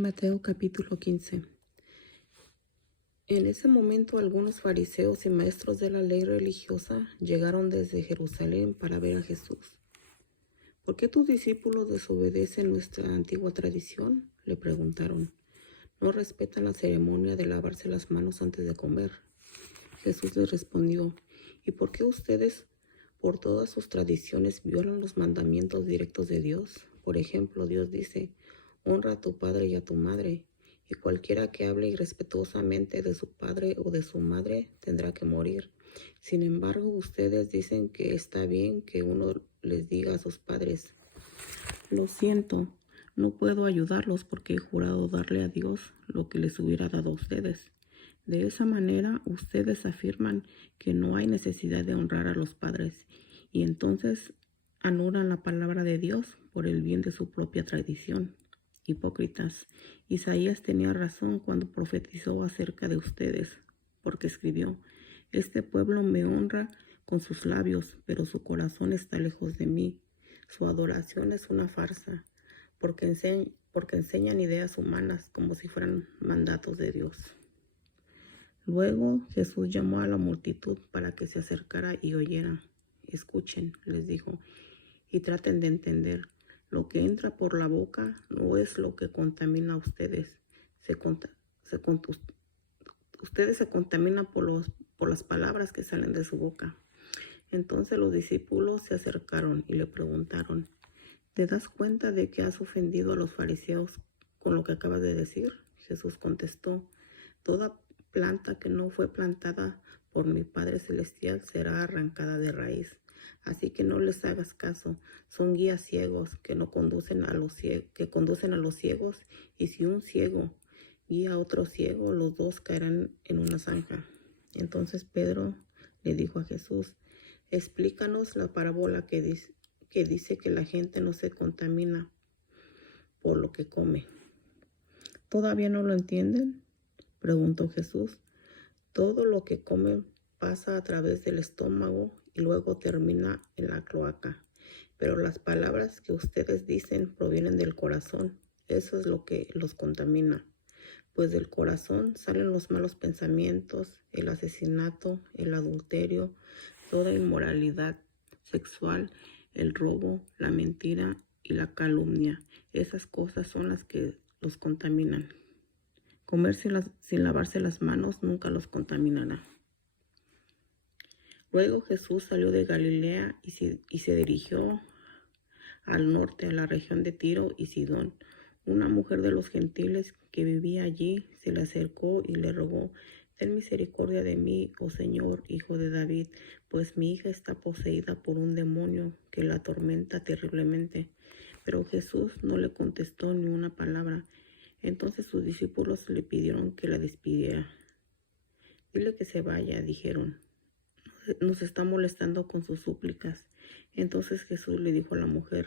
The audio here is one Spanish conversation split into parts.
Mateo capítulo 15. En ese momento algunos fariseos y maestros de la ley religiosa llegaron desde Jerusalén para ver a Jesús. ¿Por qué tus discípulos desobedecen nuestra antigua tradición?, le preguntaron. ¿No respetan la ceremonia de lavarse las manos antes de comer? Jesús les respondió, ¿y por qué ustedes, por todas sus tradiciones, violan los mandamientos directos de Dios? Por ejemplo, Dios dice, honra a tu padre y a tu madre, y cualquiera que hable irrespetuosamente de su padre o de su madre tendrá que morir. Sin embargo, ustedes dicen que está bien que uno les diga a sus padres, lo siento, no puedo ayudarlos porque he jurado darle a Dios lo que les hubiera dado a ustedes. De esa manera, ustedes afirman que no hay necesidad de honrar a los padres y entonces anulan la palabra de Dios por el bien de su propia tradición. Hipócritas, Isaías tenía razón cuando profetizó acerca de ustedes, porque escribió, este pueblo me honra con sus labios, pero su corazón está lejos de mí. Su adoración es una farsa, porque enseñan ideas humanas como si fueran mandatos de Dios. Luego Jesús llamó a la multitud para que se acercara y oyera. Escuchen, les dijo, y traten de entender. Lo que entra por la boca no es lo que contamina a ustedes. Ustedes se contaminan por las palabras que salen de su boca. Entonces los discípulos se acercaron y le preguntaron, ¿te das cuenta de que has ofendido a los fariseos con lo que acabas de decir? Jesús contestó, toda planta que no fue plantada por mi Padre Celestial será arrancada de raíz. Así que no les hagas caso, son guías ciegos que conducen a los ciegos, y si un ciego guía a otro ciego, los dos caerán en una zanja. Entonces Pedro le dijo a Jesús, explícanos la parábola que dice que la gente no se contamina por lo que come. ¿Todavía no lo entienden?, preguntó Jesús. Todo lo que come pasa a través del estómago y luego termina en la cloaca. Pero las palabras que ustedes dicen provienen del corazón. Eso es lo que los contamina. Pues del corazón salen los malos pensamientos, el asesinato, el adulterio, toda inmoralidad sexual, el robo, la mentira y la calumnia. Esas cosas son las que los contaminan. Comer sin lavarse las manos nunca los contaminará. Luego Jesús salió de Galilea y se dirigió al norte, a la región de Tiro y Sidón. Una mujer de los gentiles que vivía allí se le acercó y le rogó, ten misericordia de mí, oh Señor, hijo de David, pues mi hija está poseída por un demonio que la atormenta terriblemente. Pero Jesús no le contestó ni una palabra. Entonces sus discípulos le pidieron que la despidiera. Dile que se vaya, dijeron. Nos está molestando con sus súplicas. Entonces Jesús le dijo a la mujer,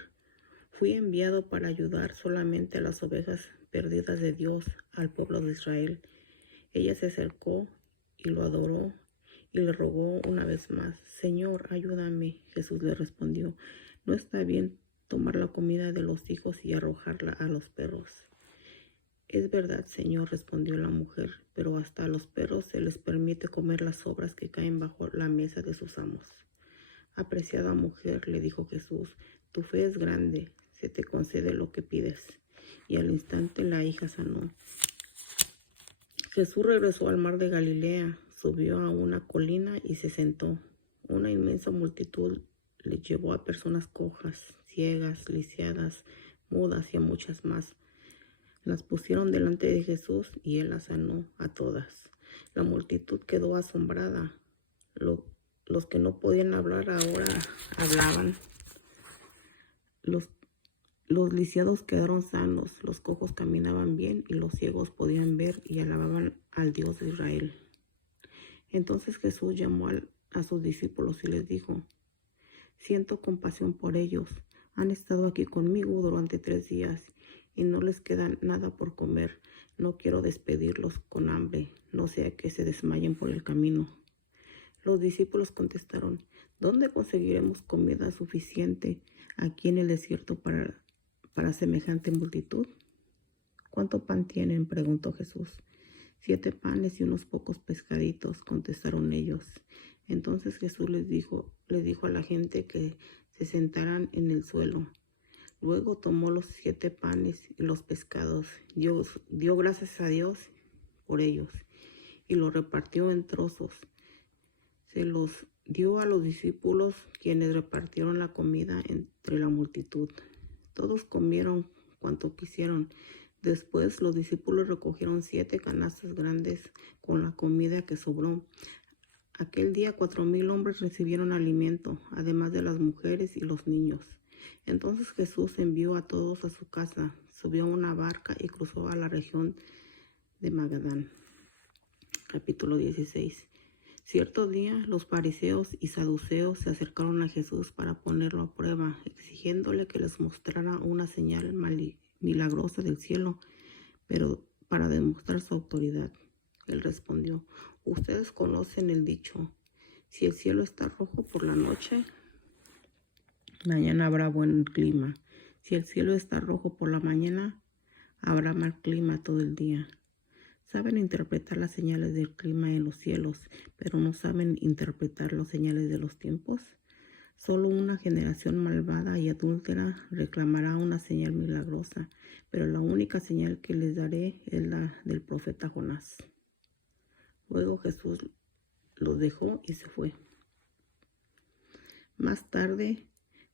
fui enviado para ayudar solamente a las ovejas perdidas de Dios, al pueblo de Israel. Ella se acercó y lo adoró y le rogó una vez más, Señor, ayúdame. Jesús le respondió, no está bien tomar la comida de los hijos y arrojarla a los perros. Es verdad, Señor, respondió la mujer, pero hasta a los perros se les permite comer las sobras que caen bajo la mesa de sus amos. Apreciada mujer, le dijo Jesús, tu fe es grande, se te concede lo que pides. Y al instante la hija sanó. Jesús regresó al mar de Galilea, subió a una colina y se sentó. Una inmensa multitud le llevó a personas cojas, ciegas, lisiadas, mudas y a muchas más. Las pusieron delante de Jesús y él las sanó a todas. La multitud quedó asombrada. Los que no podían hablar ahora hablaban. Los lisiados quedaron sanos, los cojos caminaban bien y los ciegos podían ver y alababan al Dios de Israel. Entonces Jesús llamó a sus discípulos y les dijo, siento compasión por ellos. Han estado aquí conmigo durante 3 días y no les queda nada por comer. No quiero despedirlos con hambre, no sea que se desmayen por el camino. Los discípulos contestaron, ¿dónde conseguiremos comida suficiente aquí en el desierto para semejante multitud? ¿Cuánto pan tienen?, preguntó Jesús. 7 panes y unos pocos pescaditos, contestaron ellos. Entonces Jesús les dijo a la gente que se sentaran en el suelo. Luego tomó los 7 panes y los pescados, dio gracias a Dios por ellos y los repartió en trozos. Se los dio a los discípulos, quienes repartieron la comida entre la multitud. Todos comieron cuanto quisieron. Después los discípulos recogieron 7 canastas grandes con la comida que sobró. Aquel día 4,000 hombres recibieron alimento, además de las mujeres y los niños. Entonces Jesús envió a todos a su casa, subió a una barca y cruzó a la región de Magadán. Capítulo 16. Cierto día los fariseos y saduceos se acercaron a Jesús para ponerlo a prueba, exigiéndole que les mostrara una señal milagrosa del cielo, pero para demostrar su autoridad. Él respondió: ustedes conocen el dicho, si el cielo está rojo por la noche, mañana habrá buen clima. Si el cielo está rojo por la mañana, habrá mal clima todo el día. Saben interpretar las señales del clima en los cielos, pero no saben interpretar las señales de los tiempos. Solo una generación malvada y adúltera reclamará una señal milagrosa, pero la única señal que les daré es la del profeta Jonás. Luego Jesús los dejó y se fue. Más tarde,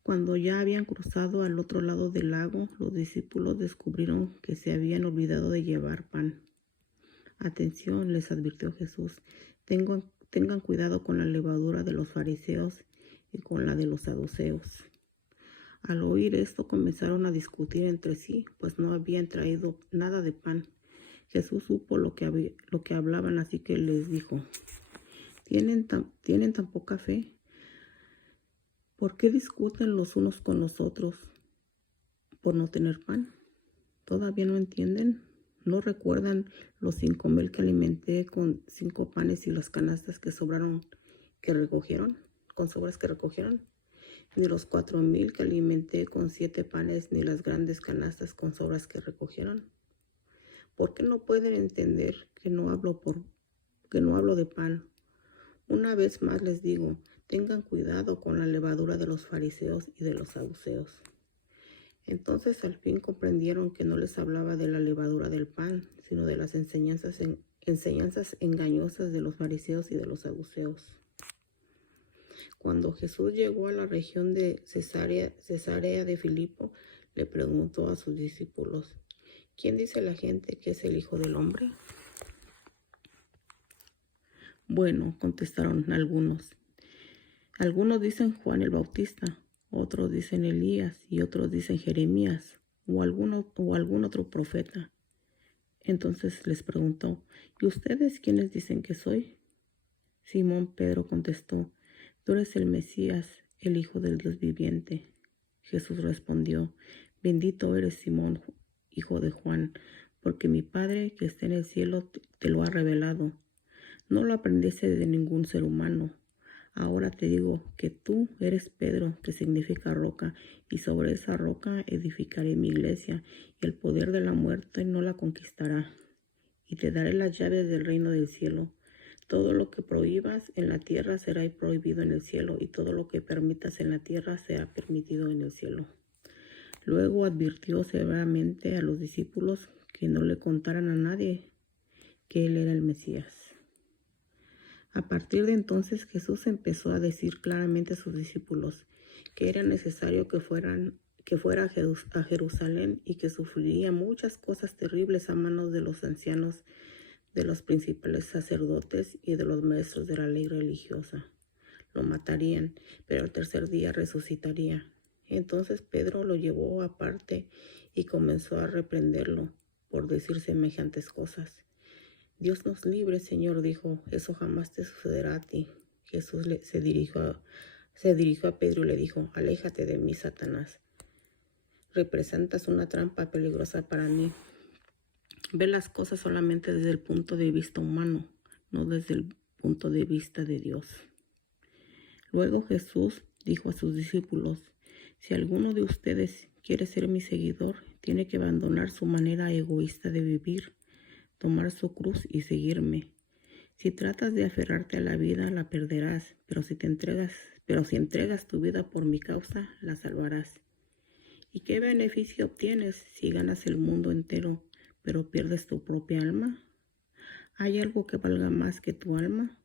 cuando ya habían cruzado al otro lado del lago, los discípulos descubrieron que se habían olvidado de llevar pan. Atención, les advirtió Jesús, tengan cuidado con la levadura de los fariseos y con la de los saduceos. Al oír esto comenzaron a discutir entre sí, pues no habían traído nada de pan. Jesús supo lo que hablaban, así que les dijo: ¿Tienen tan poca fe? ¿Por qué discuten los unos con los otros por no tener pan? ¿Todavía no entienden? ¿No recuerdan los 5,000 que alimenté con 5 panes y las canastas que sobraron que recogieron? Ni los 4,000 que alimenté con 7 panes, ni las grandes canastas con sobras que recogieron. ¿Por qué no pueden entender que no hablo de pan? Una vez más les digo, tengan cuidado con la levadura de los fariseos y de los saduceos. Entonces al fin comprendieron que no les hablaba de la levadura del pan, sino de las enseñanzas engañosas de los fariseos y de los saduceos. Cuando Jesús llegó a la región de Cesarea de Filipo, le preguntó a sus discípulos: ¿quién dice la gente que es el Hijo del Hombre? Bueno, contestaron algunos. Algunos dicen Juan el Bautista, otros dicen Elías y otros dicen Jeremías o algún otro profeta. Entonces les preguntó: ¿y ustedes quiénes dicen que soy? Simón Pedro contestó: tú eres el Mesías, el Hijo del Dios viviente. Jesús respondió: bendito eres Simón, hijo de Juan, porque mi Padre que está en el cielo te lo ha revelado. No lo aprendiste de ningún ser humano. Ahora te digo que tú eres Pedro, que significa roca, y sobre esa roca edificaré mi iglesia, y el poder de la muerte no la conquistará. Y te daré las llaves del reino del cielo. Todo lo que prohíbas en la tierra será prohibido en el cielo, y todo lo que permitas en la tierra será permitido en el cielo. Luego advirtió severamente a los discípulos que no le contaran a nadie que él era el Mesías. A partir de entonces Jesús empezó a decir claramente a sus discípulos que era necesario que fuera a Jerusalén y que sufriría muchas cosas terribles a manos de los ancianos, de los principales sacerdotes y de los maestros de la ley religiosa. Lo matarían, pero al tercer día resucitaría. Entonces Pedro lo llevó aparte y comenzó a reprenderlo por decir semejantes cosas. Dios nos libre, Señor, dijo, eso jamás te sucederá a ti. Jesús se dirigió a Pedro y le dijo: aléjate de mí, Satanás. Representas una trampa peligrosa para mí. Ve las cosas solamente desde el punto de vista humano, no desde el punto de vista de Dios. Luego Jesús dijo a sus discípulos: si alguno de ustedes quiere ser mi seguidor, Tiene que abandonar su manera egoísta de vivir, tomar su cruz y seguirme. Si tratas de aferrarte a la vida, la perderás, pero si entregas tu vida por mi causa, la salvarás. ¿Y qué beneficio obtienes si ganas el mundo entero, pero pierdes tu propia alma? ¿Hay algo que valga más que tu alma?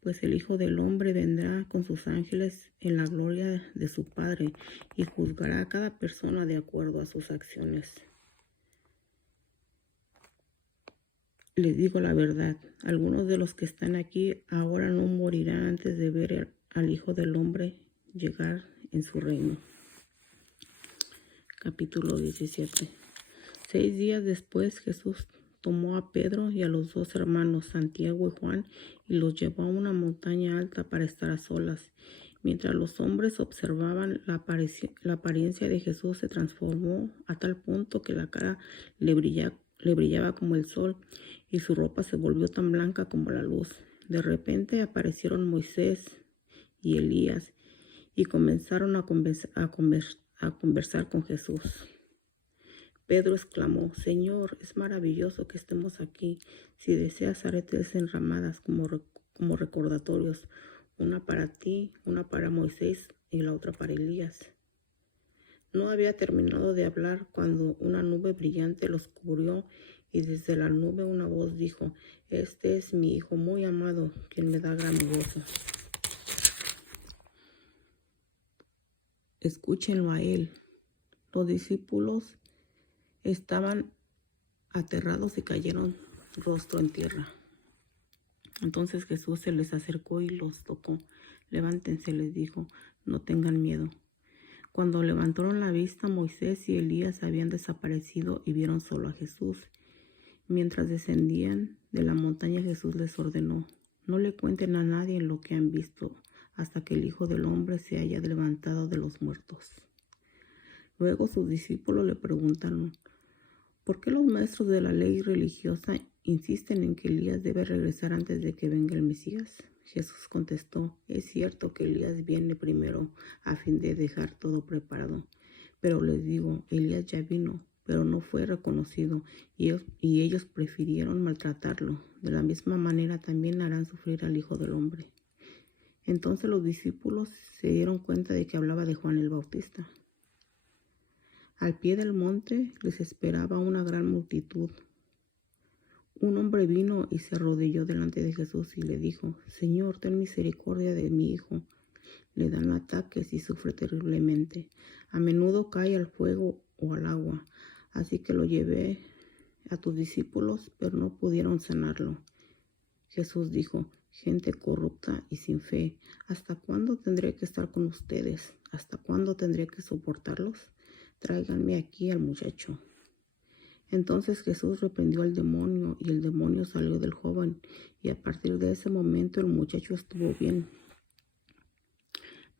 Pues el Hijo del Hombre vendrá con sus ángeles en la gloria de su Padre y juzgará a cada persona de acuerdo a sus acciones. Les digo la verdad, algunos de los que están aquí ahora no morirán antes de ver al Hijo del Hombre llegar en su reino. Capítulo 17. 6 días después, Jesús tomó a Pedro y a los 2 hermanos, Santiago y Juan, y los llevó a una montaña alta para estar a solas. Mientras los hombres observaban, la apariencia de Jesús se transformó a tal punto que la cara le brillaba como el sol y su ropa se volvió tan blanca como la luz. De repente aparecieron Moisés y Elías y comenzaron a conversar con Jesús. Pedro exclamó: Señor, es maravilloso que estemos aquí. Si deseas, haré 3 enramadas como recordatorios, una para ti, una para Moisés y la otra para Elías. No había terminado de hablar cuando una nube brillante los cubrió y desde la nube una voz dijo: Este es mi Hijo muy amado, quien me da gran gozo. Escúchenlo a él. Los discípulos estaban aterrados y cayeron rostro en tierra. Entonces Jesús se les acercó y los tocó. Levántense, les dijo, no tengan miedo. Cuando levantaron la vista, Moisés y Elías habían desaparecido y vieron solo a Jesús. Mientras descendían de la montaña, Jesús les ordenó: no le cuenten a nadie lo que han visto hasta que el Hijo del Hombre se haya levantado de los muertos. Luego sus discípulos le preguntaron: ¿por qué los maestros de la ley religiosa insisten en que Elías debe regresar antes de que venga el Mesías? Jesús contestó: es cierto que Elías viene primero a fin de dejar todo preparado, pero les digo, Elías ya vino, pero no fue reconocido y ellos prefirieron maltratarlo. De la misma manera también harán sufrir al Hijo del Hombre. Entonces los discípulos se dieron cuenta de que hablaba de Juan el Bautista. Al pie del monte les esperaba una gran multitud. Un hombre vino y se arrodilló delante de Jesús y le dijo: Señor, ten misericordia de mi hijo. Le dan ataques y sufre terriblemente. A menudo cae al fuego o al agua. Así que lo llevé a tus discípulos, pero no pudieron sanarlo. Jesús dijo: gente corrupta y sin fe, ¿hasta cuándo tendré que estar con ustedes? ¿Hasta cuándo tendré que soportarlos? Tráiganme aquí al muchacho. Entonces Jesús reprendió al demonio y el demonio salió del joven y a partir de ese momento el muchacho estuvo bien.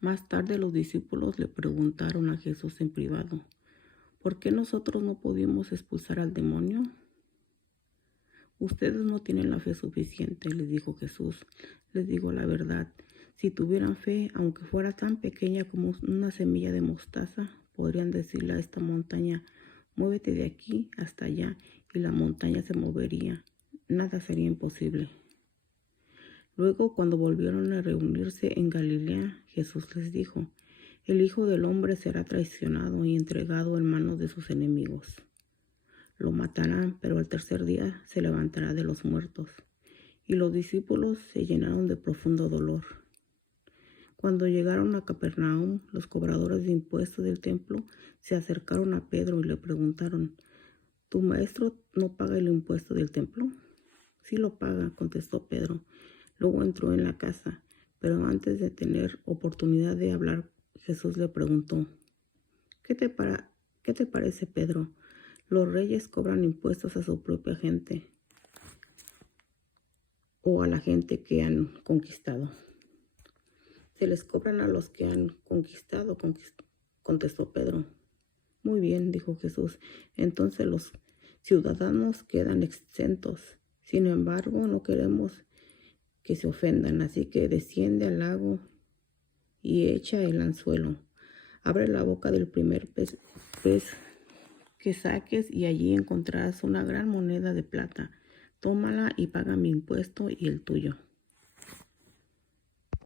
Más tarde los discípulos le preguntaron a Jesús en privado: ¿por qué nosotros no pudimos expulsar al demonio? Ustedes no tienen la fe suficiente, les dijo Jesús. Les digo la verdad, si tuvieran fe, aunque fuera tan pequeña como una semilla de mostaza, podrían decirle a esta montaña: muévete de aquí hasta allá, y la montaña se movería. Nada sería imposible. Luego, cuando volvieron a reunirse en Galilea, Jesús les dijo: el Hijo del Hombre será traicionado y entregado en manos de sus enemigos. Lo matarán, pero al tercer día se levantará de los muertos. Y los discípulos se llenaron de profundo dolor. Cuando llegaron a Capernaum, los cobradores de impuestos del templo se acercaron a Pedro y le preguntaron: ¿tu maestro no paga el impuesto del templo? Sí lo paga, contestó Pedro. Luego entró en la casa, pero antes de tener oportunidad de hablar, Jesús le preguntó: ¿Qué te parece, Pedro? Los reyes cobran impuestos a su propia gente o a la gente que han conquistado. Se les cobran a los que han conquistado, contestó Pedro. Muy bien, dijo Jesús, entonces los ciudadanos quedan exentos. Sin embargo, no queremos que se ofendan, así que desciende al lago y echa el anzuelo. Abre la boca del primer pez que saques y allí encontrarás una gran moneda de plata. Tómala y paga mi impuesto y el tuyo.